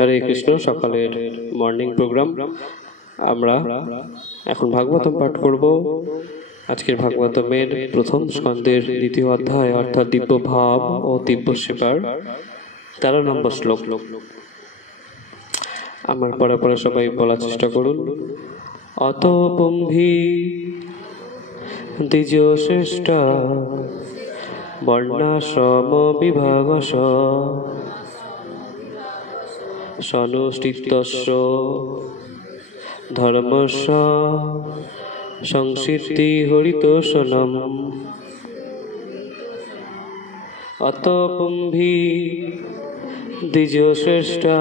হরে কৃষ্ণ। সকালের morning programme. আমরা এখন ভাগবতম পাঠ করব। আজকের ভাগবতমের প্রথম স্কন্ধের দ্বিতীয় অধ্যায় অর্থাৎ দিব্য ভাব ও দিব্য সেবার 13 নম্বর শ্লোক। আমার পরে পরে সবাই বলার চেষ্টা করুন। অত পুম্ভি দ্বিজ শ্রেষ্ঠা বর্ণাশ্রম বিভাগশ সনুষ্ঠিতস্য ধর্মস্য সংসিদ্ধি হরিতোষণম। অত পুম্ভি দ্বিজ শ্রেষ্ঠা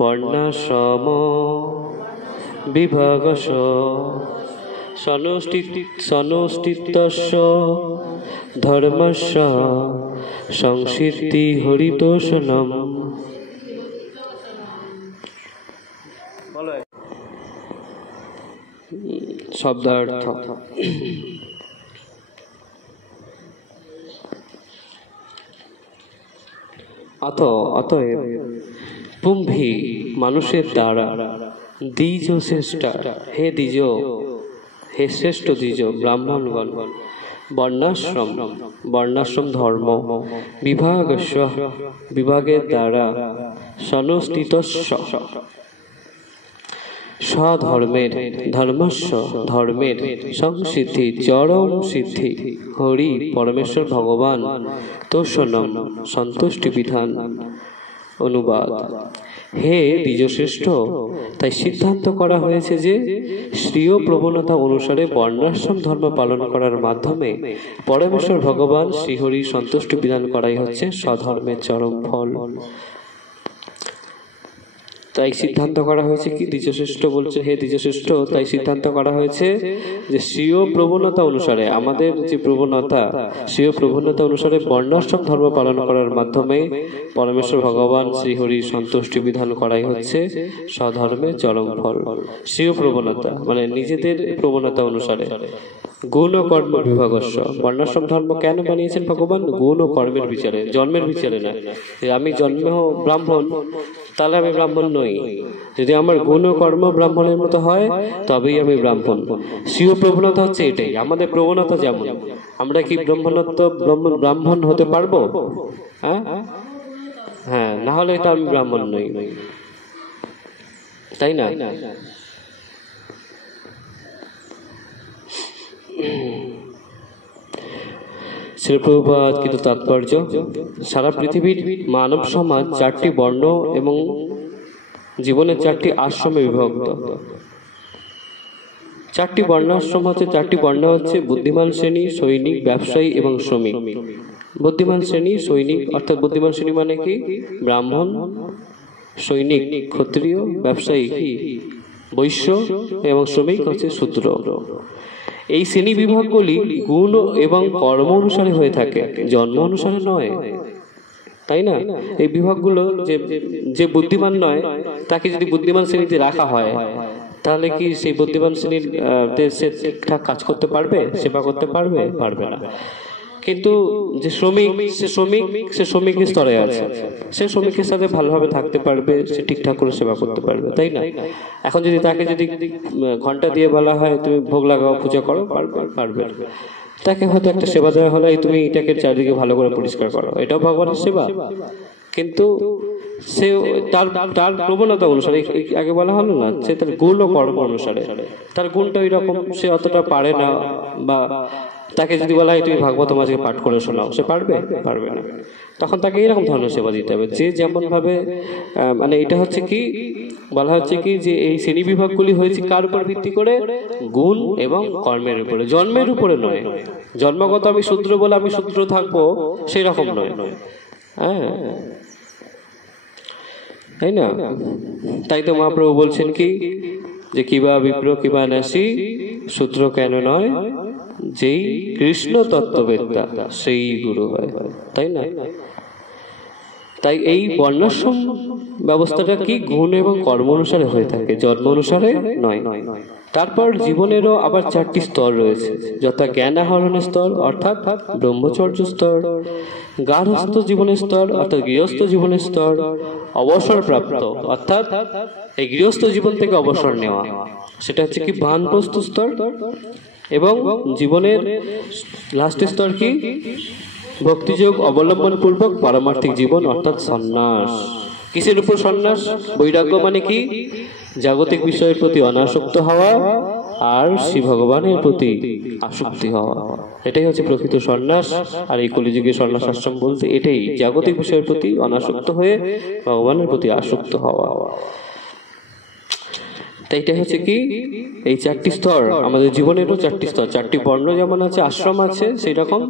বর্ণাশ্রম বিভাগশ সনুষ্ঠিতস্য ধর্মস্য সংসিদ্ধি হরিতোষণম। শব্দার্থ। অতএব পুম্ভি মানুষের দ্বারা দ্বিজ শ্রেষ্ঠা হে দ্বিজ হে শ্রেষ্ঠ দ্বিজ ব্রাহ্মণগণ বর্ণাশ্রম ধর্ম বিভাগস্য বিভাগের দ্বারা সনুষ্ঠিতস্য স্বধর্মের ধর্মস্য ধর্মের সংসিদ্ধি চরম সিদ্ধি হরি পরমেশ্বর ভগবান তোষণম সন্তুষ্টি বিধান। অনুবাদ। হে দ্বিজশ্রেষ্ঠ, তাই সিদ্ধান্ত করা হয়েছে যে শ্রীয় প্রবণতা অনুসারে বর্ণাশ্রম ধর্ম পালন করার মাধ্যমে পরমেশ্বর ভগবান শ্রীহরি সন্তুষ্টি বিধান করাই হচ্ছে স্বধর্মের চরম ফল। তাই সিদ্ধান্ত করা হয়েছে কি, দ্বিজশ্রেষ্ঠ বলছে হে দ্বিজশ্রেষ্ঠ, তাই সিদ্ধান্ত করা হয়েছে যে স্বীয় প্রবণতা অনুসারে আমাদের যে প্রবণতা স্বীয় প্রবণতা অনুসারে বর্ণাশ্রম ধর্ম পালন করার মাধ্যমে পরমেশ্বর ভগবান শ্রীহরি সন্তুষ্টি বিধান করাই হচ্ছে স্বধর্মের চরম ফল। স্বীয় প্রবণতা মানে নিজেদের প্রবণতা অনুসারে গুণ ও কর্ম বিভাগস্য। বর্ণাশ্রম ধর্ম কেন বানিয়েছেন ভগবান? গুণ ও কর্মের বিচারে, জন্মের বিচারে না। আমি জন্মে ব্রাহ্মণ তাহলে আমি ব্রাহ্মণ নই। যদি আমার গুণ ও কর্ম ব্রাহ্মণের মতো হয় তবেই আমি ব্রাহ্মণ। স্বীয় প্রবণতা হচ্ছে এটাই আমাদের প্রবণতা। যেমন আমরা কি ব্রাহ্মণ হতে পারবো? হ্যাঁ, না হলে এটা আমি ব্রাহ্মণ নই, তাই না? শ্রী প্রভুপাদ কিন্তু তাৎপর্য, সারা পৃথিবীর মানব সমাজ 4টি বর্ণ এবং জীবনের 4টি আশ্রমে বিভক্ত। 4টি বর্ণাশ্রম হচ্ছে 4টি বর্ণ হচ্ছে বুদ্ধিমান শ্রেণী, সৈনিক, ব্যবসায়ী এবং শ্রমিক। বুদ্ধিমান শ্রেণী সৈনিক অর্থাৎ বুদ্ধিমান শ্রেণী মানে কি? ব্রাহ্মণ, সৈনিক ক্ষত্রিয়, ব্যবসায়ী কি বৈশ্য এবং শ্রমিক হচ্ছে শূদ্র। এই শ্রেণী বিভাগগুলি গুণ এবং কর্ম অনুসারে হয়ে থাকে, জন্ম অনুসারে নয়, তাই না? এই বিভাগগুলো যে বুদ্ধিমান নয় তাকে যদি বুদ্ধিমান শ্রেণীতে রাখা হয় তাহলে কি সেই বুদ্ধিমান শ্রেণীর সে ঠিকঠাক কাজ করতে পারবে, সেবা করতে পারবে? পারবে না। কিন্তু যে শ্রমিক সে শ্রমিকের স্তরে আছে, সে শ্রমিকের সাথে ভালোভাবে থাকতে পারবে, সে ঠিকঠাক করে সেবা করতে পারবে, তাই না? এখন যদি তাকে ঘন্টা দিয়ে বলা হয় তুমি ভোগ লাগাও, পূজা করো, পারবে। তাকে হয়তো একটা সেবা দেওয়া হলে তুমি এটাকে চারিদিকে ভালো করে পরিষ্কার করো, এটাও ভগবানের সেবা। কিন্তু সে তার প্রবণতা অনুসারে, আগে বলা হলো না, সে তার গুণ ও কর্ম অনুসারে, তার গুণটা ওই রকম, সে অতটা পারে না। বা তাকে যদি বলা হয় তুমি ভাগবতম আজকে পাঠ করে শোনাও, সে পারবে না। তখন তাকে এইরকম ধরনের সেবা দিতে হবে, যে যেমন ভাবে মানে এটা হচ্ছে কি বলা হচ্ছে কি যে এই শ্রেণী বিভাগগুলি হয়েছে কার উপর ভিত্তি করে? গুণ এবং কর্মের উপরে, জন্মের উপরে নয়। জন্মগত আমি শূদ্র বলে আমি শূদ্র থাকবো সেই রকম নয়। হ্যাঁ, তাই না? তাই তো মহাপ্রভু বলছেন কি যে কিবা বিপ্র কিবা নাসি শূদ্র কেন নয়, যেই কৃষ্ণ তত্ত্ববেত্তা সেই গুরু হয়, তাই না? তাই এই বর্ণাশ্রম ব্যবস্থাটা কি গুণ এবং কর্ম অনুসারে হয়ে থাকে, জন্ম অনুসারে নয়। তারপর জীবনেরও আবার 4টি স্তর রয়েছে, যথা জ্ঞান আহরণের স্তর অর্থাৎ ব্রহ্মচর্য স্তর, গার্হস্থ্য জীবনের স্তর অর্থাৎ গৃহস্থ জীবনের স্তর, অবসর প্রাপ্ত অর্থাৎ এই গৃহস্থ জীবন থেকে অবসর নেওয়া, সেটা হচ্ছে কি বানপ্রস্থ স্তর, এবং জীবনের লাস্ট স্তর কি ভক্তিযোগ অবলম্বন পূর্বক পারমার্থিক জীবন অর্থাৎ সন্ন্যাস। কিসের উপর সন্ন্যাস? বৈরাগ্য মানে কি? জাগতিক বিষয়ের প্রতি অনাসক্ত হওয়া আর শ্রী ভগবানের প্রতি আসক্তি হওয়া, এটাই হচ্ছে প্রকৃত সন্ন্যাস। আর এই কলিযুগে সন্ন্যাস আশ্রম বলতে এটাই, জাগতিক বিষয়ের প্রতি অনাসক্ত হয়ে ভগবানের প্রতি আসক্ত হওয়া। তাই এটা হচ্ছে কি এই 4টি স্তর, আমাদের জীবনেরও 4টি স্তর, 4টি বর্ণ যেমন আছে, আশ্রম আছে, সেই রকম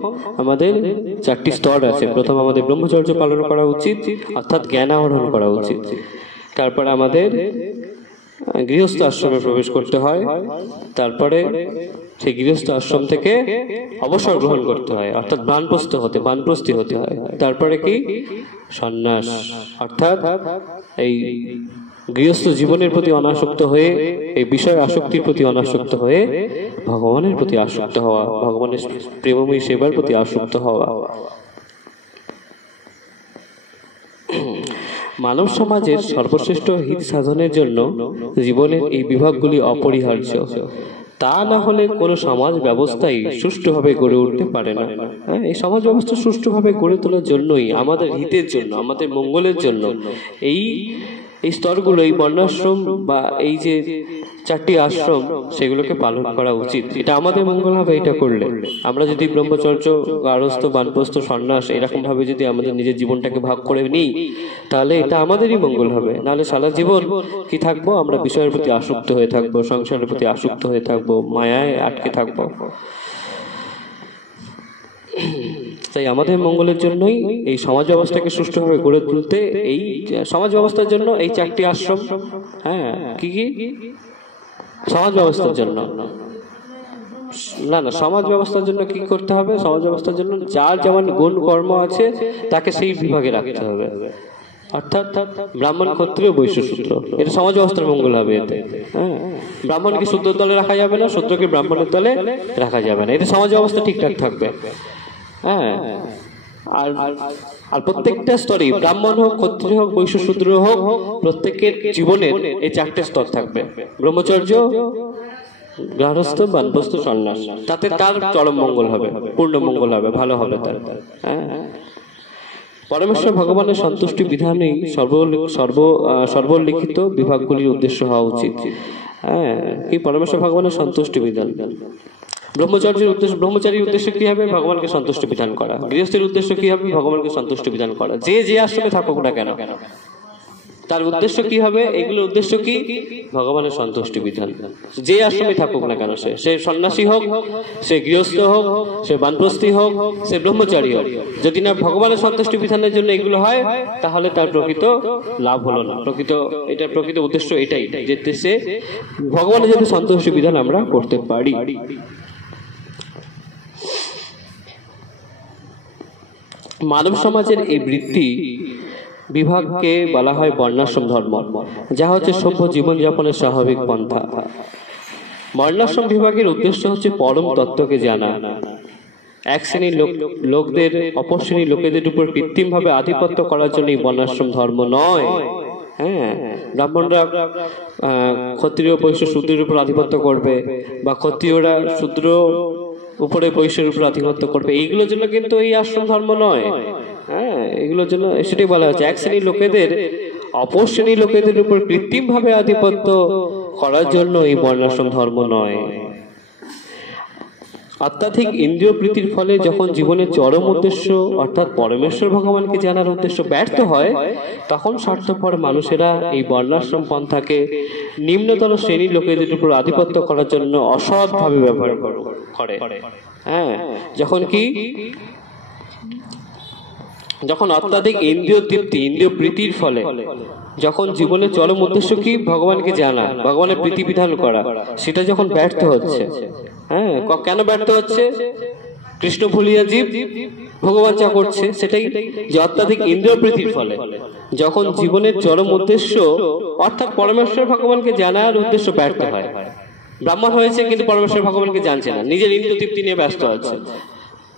আমাদের 4টি স্তর আছে। প্রথম আমাদের ব্রহ্মচর্য পালন করা উচিত অর্থাৎ জ্ঞান আহরণ করা উচিত। তারপরে আমাদের গৃহস্থ আশ্রমে প্রবেশ করতে হয়, তারপরে সেই গৃহস্থ আশ্রম থেকে অবসর গ্রহণ করতে হয় অর্থাৎ বানপ্রস্থি হতে হয়। তারপরে কি সন্ন্যাস অর্থাৎ এই গৃহস্থ জীবনের প্রতি অনাসক্ত হয়ে, এই বিষয় আসক্তির প্রতি অনাসক্ত হয়ে ভগবানের প্রতি আসক্ত হওয়া, ভগবানের প্রেমময়ী সেবার প্রতি আসক্ত হওয়া। মানব সমাজের সর্বশ্রেষ্ঠ হিত সাধনের জন্য জীবনের এই বিভাগগুলি অপরিহার্য। তা না হলে কোনো সমাজ ব্যবস্থাই সুষ্ঠুভাবে গড়ে উঠতে পারে না। এই সমাজ ব্যবস্থা সুষ্ঠুভাবে গড়ে তোলার জন্যই, আমাদের হিতের জন্য, আমাদের মঙ্গলের জন্য এই স্তরগুলো, এই বর্ণাশ্রম বা এই যে 4টি আশ্রম, সেগুলোকে পালন করা উচিত। এটা আমাদের মঙ্গল হবে এটা করলে। আমরা যদি ব্রহ্মচর্য, গার্হস্থ্য, বানপ্রস্থ, সন্ন্যাস এরকম ভাবে যদি আমাদের নিজের জীবনটাকে ভাগ করে নিই, তাহলে এটা আমাদেরই মঙ্গল হবে। নাহলে সারা জীবন কি থাকবো? আমরা বিষয়ের প্রতি আসক্ত হয়ে থাকবো, সংসারের প্রতি আসক্ত হয়ে থাকবো, মায়ায় আটকে থাকবো। তাই আমাদের মঙ্গলের জন্যই এই সমাজ ব্যবস্থাকে সুষ্ঠুভাবে গড়ে তুলতে, এই সমাজ ব্যবস্থার জন্য এই 4টি আশ্রম। কি কি সমাজ ব্যবস্থার জন্য না, সমাজ ব্যবস্থার জন্য কি করতে হবে? সমাজ ব্যবস্থার জন্য যার যেমন গুণ কর্ম আছে তাকে সেই বিভাগে রাখতে হবে, অর্থাৎ ব্রাহ্মণ, ক্ষত্রিয়, বৈশ্য, শূদ্র। এটা সমাজ ব্যবস্থার মঙ্গল হবে এতে। ব্রাহ্মণকে শূদ্রের দলে রাখা যাবে না, শূদ্রকে ব্রাহ্মণের দলে রাখা যাবে না, এতে সমাজ ব্যবস্থা ঠিকঠাক থাকবে। আর প্রত্যেকটা স্তরে, ব্রাহ্মণ হোক, ক্ষত্রিয় হোক, বৈশ্য, শূদ্র হোক, প্রত্যেকের জীবনের এই 4টে স্তর থাকবে, ব্রহ্মচর্য, গার্হস্থ্য, বানপ্রস্থ, সন্ন্যাস। তাতে তার চরম মঙ্গল হবে, পূর্ণ মঙ্গল হবে, ভালো হবে তার। পরমেশ্বর ভগবানের সন্তুষ্টি বিধানেই সর্বলিখিত বিভাগগুলির উদ্দেশ্য হওয়া উচিত। কি পরমেশ্বর ভগবানের সন্তুষ্টি বিধান। ব্রহ্মচারীর উদ্দেশ্য কি হবে? ভগবানকে সন্তুষ্ট বিধান করা। গৃহস্থের উদ্দেশ্য কি হবে? ভগবানকে সন্তুষ্ট বিধান করা। যে আশ্রমে থাকুক না কেন, তার উদ্দেশ্য কি হবে? এগুলোর উদ্দেশ্য কি? ভগবানের সন্তুষ্টি বিধান। যে আশ্রমে থাকুক না কেন, সে সন্ন্যাসী হোক, সে গৃহস্থ হোক, সে বানপ্রস্থী হোক, সে ব্রহ্মচারী হোক, যদি না ভগবানের সন্তুষ্টি বিধানের জন্য এগুলো হয়, তাহলে তার প্রকৃত লাভ হলো না। এটার প্রকৃত উদ্দেশ্য এটাই, যে সে ভগবানের যাতে সন্তুষ্টি বিধান আমরা করতে পারি। মানব সমাজের এই বৃত্তি বিভাগকে বলা হয় বর্ণাশ্রম ধর্ম, যা হচ্ছে সভ্য জীবনযাপনের স্বাভাবিক পন্থা। বর্ণাশ্রম বিভাগের উদ্দেশ্য হচ্ছে পরম তত্ত্বকে জানা। এক শ্রেণীর লোকদের অপর শ্রেণীর লোকেদের উপর কৃত্রিমভাবে আধিপত্য করার জন্য বর্ণাশ্রম ধর্ম নয়। ব্রাহ্মণরা ক্ষত্রিয়, বৈশ্য, শূদ্রের উপর আধিপত্য করবে, বা ক্ষত্রিয়রা শূদ্র উপরে বৈশ্যের উপর আধিপত্য করবে, এইগুলোর জন্য কিন্তু এই আশ্রম ধর্ম নয়। এগুলোর জন্য সেটাই বলা হচ্ছে, এক শ্রেণীর লোকেদের অপর শ্রেণীর লোকেদের উপর কৃত্রিম ভাবে আধিপত্য করার জন্য এই বর্ণাশ্রম ধর্ম নয়। অত্যাধিক ইন্দ্রিয় প্রীতির ফলে যখন জীবনের চরম উদ্দেশ্য অর্থাৎ পরমেশ্বর ভগবানকে জানার উদ্দেশ্য ব্যর্থ হয়, তখন স্বার্থপর মানুষেরা এই বর্ণাশ্রম পন্থাকে নিম্নতর শ্রেণীর লোকেদের উপর আধিপত্য করার জন্য অসৎভাবে ব্যবহার করে। যখন অত্যাধিক ইন্দ্রিয় তৃপ্তি, ইন্দ্রিয় প্রীতির ফলে যখন জীবনের চরম উদ্দেশ্য কি? ভগবানকে জানা, ভগবানের প্রীতি বিধান করা, সেটা যখন ব্যর্থ হচ্ছে, কেন ব্যর্থ হচ্ছে? কৃষ্ণ ভুলিয়া জীব ভগবান যা করছে সেটাই, যে অত্যাধিক ইন্দ্রিয় প্রীতির ফলে যখন জীবনের চরম উদ্দেশ্য অর্থাৎ পরমেশ্বর ভগবানকে জানার উদ্দেশ্য ব্যর্থ হয়। ব্রাহ্মণ হয়েছে কিন্তু পরমেশ্বর ভগবানকে জানছে না, নিজের ইন্দ্রিয় তৃপ্তি নিয়ে ব্যস্ত আছে।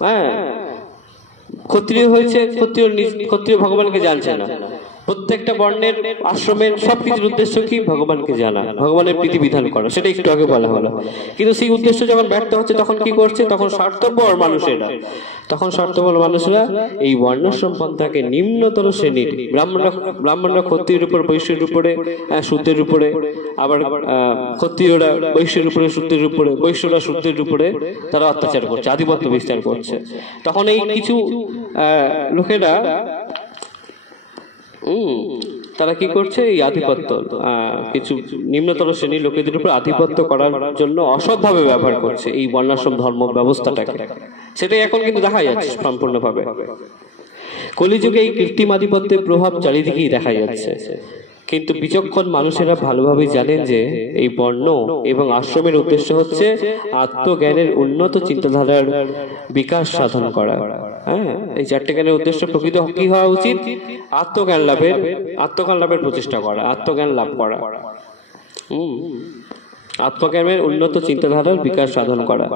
হ্যাঁ, ক্ষত্রিয় হয়েছে, ক্ষত্রিয় ভগবানকে জানছে না। প্রত্যেকটা বর্ণের আশ্রমের সবকিছুর উদ্দেশ্য কি? ভগবানকে জানা, ভগবানের প্রীতি বিধান করা, সেটা একটু আগে বলা হলো। কিন্তু সেই উদ্দেশ্য যখন ব্যর্থ হচ্ছে তখন কি করছে? তখন স্বার্থপর মানুষেরা এই বর্ণাশ্রম পন্থাকে নিম্নতর শ্রেণীর ব্রাহ্মণরা ক্ষত্রিয়ের উপর, বৈশ্যের উপরে, শূদ্রের উপরে, আবার ক্ষত্রিয়রা বৈশ্যের উপরে, শূদ্রের উপরে, বৈশ্যরা শূদ্রের উপরে তারা অত্যাচার করছে, আধিপত্য বিস্তার করছে। তখন এই কিছু লোকেরা তারা কি করছে? এই আধিপত্য কিছু নিম্নতর শ্রেণীর লোকেদের উপর আধিপত্য করার জন্য অসৎভাবে ব্যবহার করছে এই বর্ণাশ্রম ধর্ম ব্যবস্থাটাকে। সেটাই এখন কিন্তু দেখা যাচ্ছে সম্পূর্ণভাবে। কলিযুগে এই কৃত্রিম আধিপত্যের প্রভাব চারিদিকেই দেখা যাচ্ছে, কিন্তু বিচক্ষণ মানুষেরা ভালোভাবে জানেন যে এই বর্ণ এবং আশ্রমের উদ্দেশ্য হচ্ছে আত্মজ্ঞানের উন্নত চিন্তাধারার বিকাশ সাধন করা। হ্যাঁ, এই চারটে জ্ঞানের উদ্দেশ্য প্রকৃত কি হওয়া উচিত? আত্মজ্ঞান লাভের প্রচেষ্টা করা, আত্মজ্ঞান লাভ করা, আত্মজ্ঞানের উন্নত চিন্তাধারার বিকাশ সাধন করা।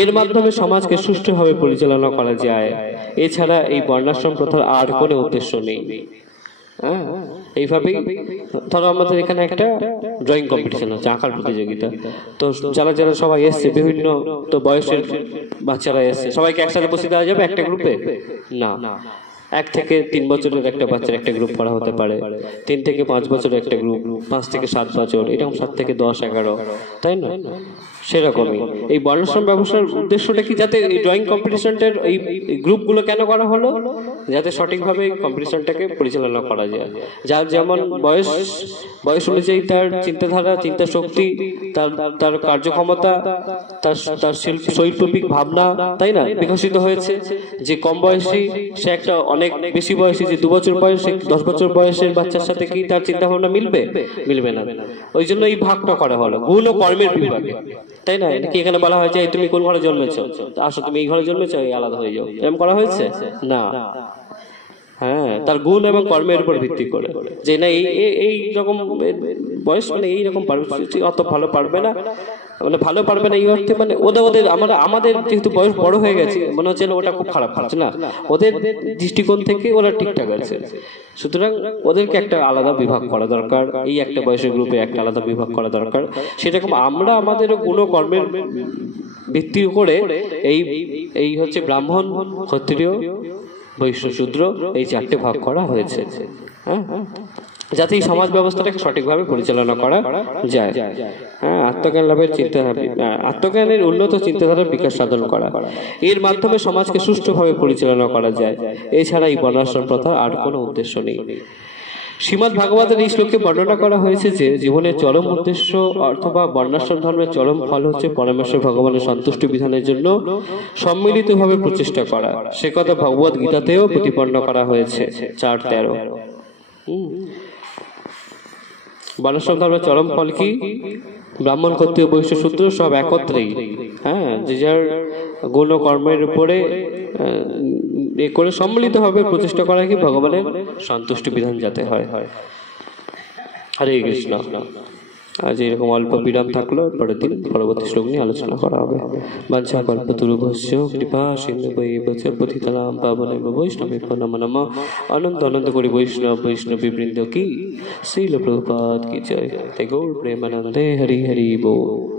এর মাধ্যমে সমাজকে সুষ্ঠুভাবে পরিচালনা করা যায়। এছাড়া এই বর্ণাশ্রম প্রথার আর কোনো উদ্দেশ্য নেই। হ্যাঁ, এইভাবেই ধরো আমাদের এখানে একটা ড্রয়িং কম্পিটিশন হচ্ছে, আঁকার প্রতিযোগিতা। তো যারা সবাই এসছে, বিভিন্ন তো বয়সের বাচ্চারা এসছে, সবাইকে একসাথে বসে দেওয়া যাবে একটা গ্রুপে? না। 1 থেকে 3 বছরের একটা বাচ্চার একটা গ্রুপ করা হতে পারে, 3 থেকে 5 বছরের একটা গ্রুপ, 5 থেকে 7 বছর, এরকম 7 থেকে 10, 11, তাই না? সেরকমই এই বর্ণাশ্রম ব্যবস্থার উদ্দেশ্যটা কি? যাতে এই ড্রয়িং কম্পিটিশনটার এই গ্রুপগুলো কেন করা হলো? যাতে সঠিকভাবে কম্পিটিশনটাকে পরিচালনা করা যায়। যার যেমন বয়স অনুযায়ী তার চিন্তাধারা, চিন্তা শক্তি, তার কার্যক্ষমতা, তার শৈল্পিক ভাবনা, তাই না, বিকশিত হয়েছে। যে কম বয়সী সে একটা অনেক বেশি বয়সী, যে 2 বছর বয়সে 10 বছর বয়সের বাচ্চার সাথে কি তার চিন্তা ভাবনা মিলবে না। ওই জন্য এই ভাগটা করা হলো গুণ ও কর্মের বিভাগে, তাই না? কি এখানে বলা হয়েছে তুমি কোন ঘরে জন্মেছ, আসো তুমি এই ঘরে জন্মেছ, এই আলাদা হয়ে যাও, এরকম করা হয়েছে না। হ্যাঁ, তার গুণ এবং কর্মের উপর ভিত্তি করে, যে না এই রকম বয়স, মানে এইরকম অত ভালো পারবে না, মানে ভালো পারবে না এই অর্থে, মানে আমাদের যেহেতু বয়স বড় হয়ে গেছে, মনে হচ্ছে ওটা খুব খারাপ পাচ্ছে না, ওদের দৃষ্টিকোণ থেকে ওরা ঠিকঠাক আছে। সুতরাং ওদেরকে একটা আলাদা বিভাগ করা দরকার, এই একটা বয়সের গ্রুপে একটা আলাদা বিভাগ করা দরকার। সেরকম আমরা আমাদের গুণ ও কর্মের ভিত্তি করে এই হচ্ছে ব্রাহ্মণ, ক্ষত্রিয়, বৈশ্য, শূদ্র, এই 4টে ভাগ করা হয়েছে। হ্যাঁ, যাতে এই সমাজ ব্যবস্থাটাকে সঠিকভাবে পরিচালনা করা যায়। হ্যাঁ, আত্মজ্ঞানের উন্নত চিন্তাধারার বিকাশ সাধন করা, এর মাধ্যমে সমাজকে সুষ্ঠুভাবে পরিচালনা করা যায়। এছাড়া এই বর্ণাশ্রম প্রথার আর কোনো উদ্দেশ্য নেই। শ্রীমদ্ ভাগবতের এই শ্লোকে বর্ণনা করা হয়েছে যে জীবনের চরম উদ্দেশ্য অথবা বর্ণাশ্রম ধর্মের চরম ফল হচ্ছে পরমেশ্বর ভগবানের সন্তুষ্টি বিধানের জন্য সম্মিলিতভাবে প্রচেষ্টা করা। সে কথা ভগবত গীতাতেও প্রতিপন্ন করা হয়েছে 4:13। বর্ণাশ্রম ধর্মের চরম ফল কি? ব্রাহ্মণ, ক্ষত্রিয়, বৈশ্য, শূদ্র সব একত্রেই, হ্যাঁ, যে যার গুণ ও কর্মের উপরে করে সম্মিলিত ভাবে প্রচেষ্টা করা কি ভগবানের সন্তুষ্টি বিধান যাতে হয়। হরে কৃষ্ণ। আজ এরকম অল্প বিরাম থাকলো, পরের দিন পরবর্তী শ্লোক নিয়ে আলোচনা করা হবে। বাঞ্ছা কল্পতরুভ্যশ্চ কৃপা সিন্ধুভ্যেব চ পতিতানাং পাবনেভ্যো বৈষ্ণবেভ্যো নমো নমঃ। অনন্ত কোটি বৈষ্ণবী বৃন্দ কি, শ্রীল প্রভুপাদ কি জয়। গৌর প্রেমানন্দে। হরি হরি बोल।